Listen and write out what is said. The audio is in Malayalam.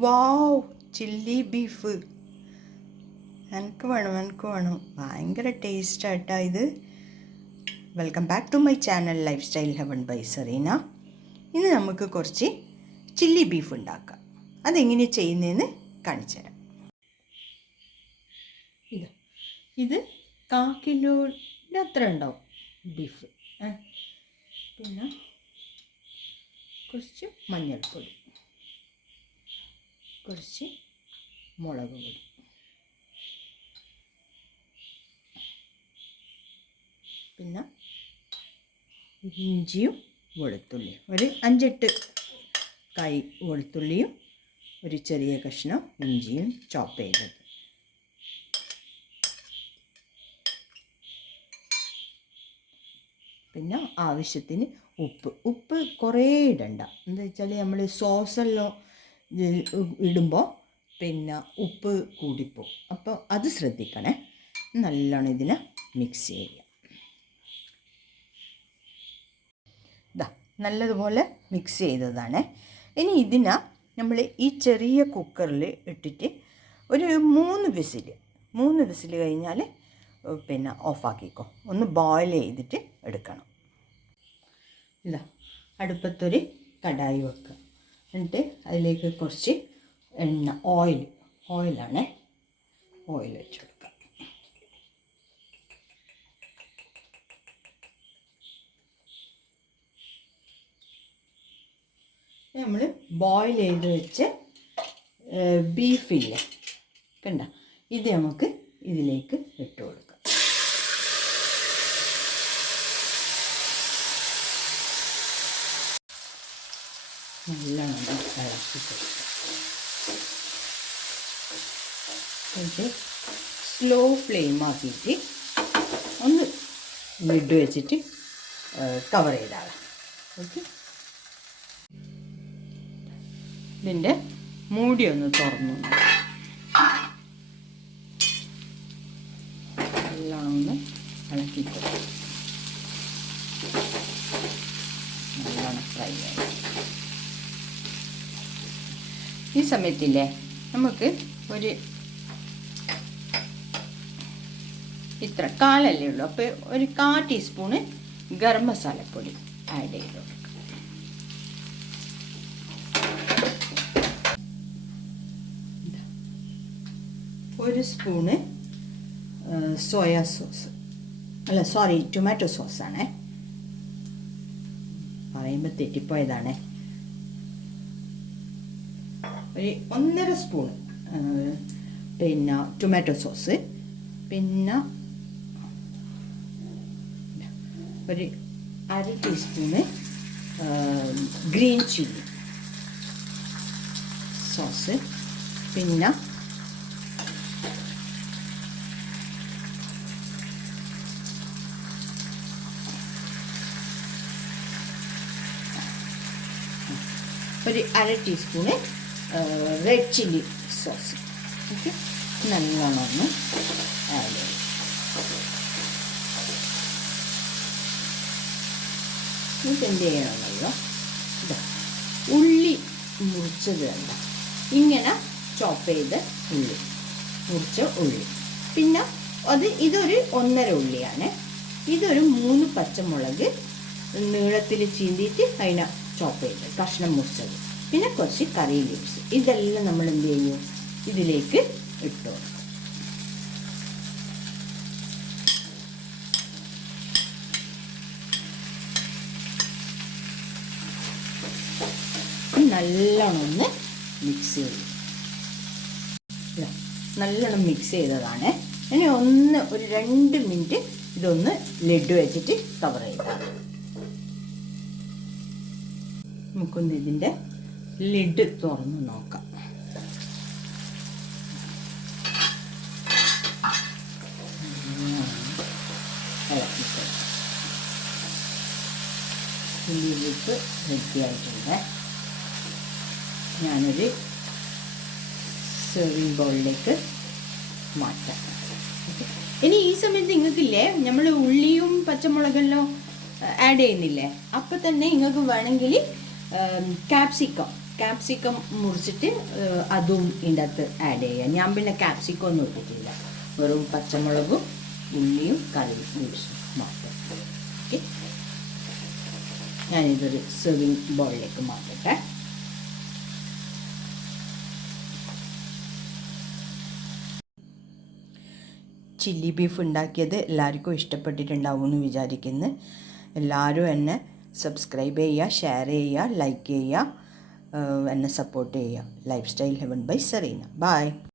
വാവ്, ചില്ലി ബീഫ് എനിക്ക് വേണം. ഭയങ്കര ടേസ്റ്റായിട്ടാ ഇത്. Welcome back to my channel lifestyle heaven by Serena. ഇന്ന് നമുക്ക് കുറച്ച് ചില്ലി ബീഫ് ഉണ്ടാക്കാം. അതെങ്ങനെ ചെയ്യുന്നതെന്ന് കാണിച്ചു തരാം. ഇത് 1/4 കിലോയുടെ അത്ര ഉണ്ടാവും ബീഫ്. പിന്നെ കുറച്ച് മഞ്ഞൾപ്പൊടി, കുറച്ച് മുളക് പൊടി, പിന്നെ ഇഞ്ചിയും വെളുത്തുള്ളിയും, ഒരു 5-8 കായ് വെളുത്തുള്ളിയും ഒരു ചെറിയ കഷ്ണം ഇഞ്ചിയും ചോപ്പ് ചെയ്തത്, പിന്നെ ആവശ്യത്തിന് ഉപ്പ് കുറേ ഇടണ്ട. എന്താ വെച്ചാൽ നമ്മൾ സോസെല്ലാം ഇടുമ്പോൾ പിന്നെ ഉപ്പ് കൂടിപ്പോവും. അപ്പോൾ അത് ശ്രദ്ധിക്കണേ. നല്ലോണം ഇതിനെ മിക്സ് ചെയ്യുക. നല്ലതുപോലെ മിക്സ് ചെയ്തതാണ്. ഇനി ഇതിനെ നമ്മൾ ഈ ചെറിയ കുക്കറിൽ ഇട്ടിട്ട് ഒരു 3 വിസിൽ കഴിഞ്ഞാൽ പിന്നെ ഓഫാക്കിക്കോ. ഒന്ന് ബോയിൽ ചെയ്തിട്ട് എടുക്കണം. അടുപ്പത്തൊരു കടായി വെക്കുക. എന്നിട്ട് അതിലേക്ക് കുറച്ച് ഓയിലാണ് ഓയിൽ വെച്ച് കൊടുക്കുക. നമ്മൾ ബോയിൽ ചെയ്ത് വെച്ച് ബീഫില്ലേ കണ്ട, ഇത് നമുക്ക് ഇതിലേക്ക് ഇട്ട് കൊടുക്കാം. നല്ലോണം ഇളക്കി കൊടുക്കാം. എന്നിട്ട് സ്ലോ ഫ്ലെയിം ആക്കിയിട്ട് ഒന്ന് ലിഡ് വെച്ചിട്ട് കവർ ചെയ്താളാം. ഓക്കെ, ഇതിൻ്റെ മൂടി ഒന്ന് തുറന്നു നല്ലോണം ഒന്ന് ഇളക്കി കൊടുക്കും. നല്ലോണം ഫ്രൈ ആയി. ഈ സമയത്തില്ലേ നമുക്ക് ഒരു ഇത്ര കാലല്ലേ ഉള്ളൂ, അപ്പോൾ ഒരു 1/4 ടീസ്പൂണ് ഗരം മസാലപ്പൊടി ആഡ് ചെയ്ത് കൊടുക്കുക. ഒരു സ്പൂണ് സോയാ സോസ്, ടൊമാറ്റോ സോസാണേ, പറയുമ്പോൾ തെറ്റിപ്പോയതാണേ. ഒരു 1.5 സ്പൂണ് പിന്നെ ടൊമാറ്റോ സോസ്, പിന്നെ ഒരു 1/2 ടീസ്പൂണ് ഗ്രീൻ ചില്ലി സോസ്, പിന്നെ ഒരു 1/2 teaspoon red chilli sauce. Okay, നല്ലോണം ഒന്ന് ആഡ് ചെയ്യും. എന്നിട്ട് എന്ത് ചെയ്യണമെന്നല്ലോ, ഉള്ളി മുറിച്ചത് വേണ്ട, ഇങ്ങനെ ചോപ്പ് ചെയ്ത് മുറിച്ച ഉള്ളി, പിന്നെ ഇതൊരു 1.5 ഉള്ളിയാണ്. ഇതൊരു 3 പച്ചമുളക് നീളത്തിൽ ചീന്തിയിട്ട് അതിനെ ചോപ്പ് ചെയ്ത് കഷ്ണം മുറിച്ചത്, പിന്നെ കുറച്ച് കറി ലീവ്സ്. ഇതെല്ലാം നമ്മൾ എന്ത് ചെയ്യും, ഇതിലേക്ക് ഇട്ടു കൊടുക്കും. നല്ലോണം ഒന്ന് മിക്സ് ചെയ്യും. നല്ലോണം മിക്സ് ചെയ്തതാണ്. ഇനി ഒരു 2 മിനിറ്റ് ഇതൊന്ന് ലിഡ് വെച്ചിട്ട് കവർ ചെയ്താൽ നമുക്കൊന്ന് ഇതിൻ്റെ ലിഡ് തുറന്ന് നോക്കാം. ബീഫ് റെഡിയായിട്ടുണ്ട്. ഞാനൊരു സെർവിങ് ബൗളിലേക്ക് മാറ്റാം. ഇനി ഈ സമയത്ത് നിങ്ങൾക്കില്ലേ നമ്മൾ ഉള്ളിയും പച്ചമുളകെല്ലാം ആഡ് ചെയ്യുന്നില്ലേ, അപ്പം തന്നെ നിങ്ങൾക്ക് വേണമെങ്കിൽ ക്യാപ്സിക്കം ക്യാപ്സിക്കം മുറിച്ചിട്ട് അതും ഇതിൻ്റെ അകത്ത് ആഡ് ചെയ്യാം. ഞാൻ പിന്നെ ക്യാപ്സിക്കം ഒന്നും ഇട്ടിട്ടില്ല, വെറും പച്ചമുളകും ഉള്ളിയും കറി ലീവ്സും മാത്രം. ഓക്കെ, ഞാനിതൊരു സെർവിങ് ബൗളിലേക്ക് മാറ്റട്ടെ. ചില്ലി ബീഫ് ഉണ്ടാക്കിയത് എല്ലാവർക്കും ഇഷ്ടപ്പെട്ടിട്ടുണ്ടാവും എന്ന് വിചാരിക്കുന്നു. എല്ലാവരും എന്നെ സബ്സ്ക്രൈബ് ചെയ്യുക, ഷെയർ ചെയ്യുക, ലൈക്ക് ചെയ്യുക, എന്നെ സപ്പോർട്ട് ചെയ്യുക. Lifestyle heaven by Serena. By.